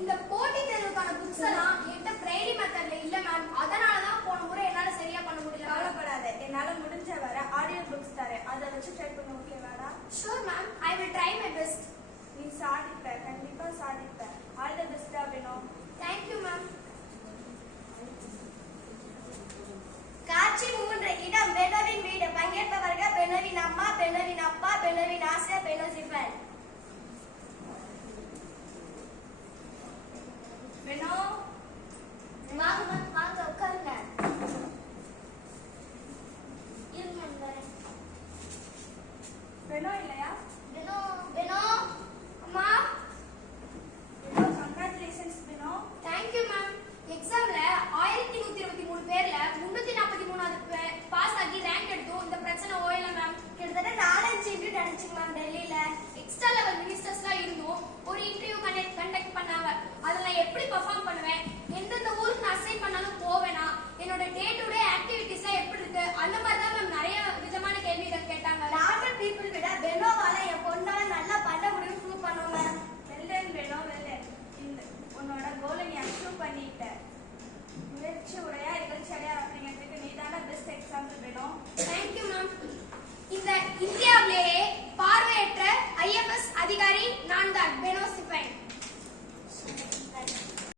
இந்த போட்டி தேர்வுக்கான புக்ஸ் எல்லாம் என்கிட்ட பிரெய்லி மெத்தட்ல இல்ல மேம். அதனால தான் போன முறை என்னால சரியா பண்ண முடியல. கவலைப்படாத, என்னால முடிஞ்ச வரை ஆடியோ புக்ஸ் தரேன், அதை வச்சு ட்ரை பண்ண. ஓகேவாடா? Sure ma'am, I will try my best. நீ சாதிப்ப, கண்டிப்பா சாதிப்ப. ஆல் தி பெஸ்டா வேணும். Thank you ma'am. காட்சி 3. இடம் பெனோவின் வீடு. பங்கேற்பவர்கள் பெனோவின் அம்மா, பெனோவின் அப்பா, பெனோவின் ஆசிரியர், பெனோவின்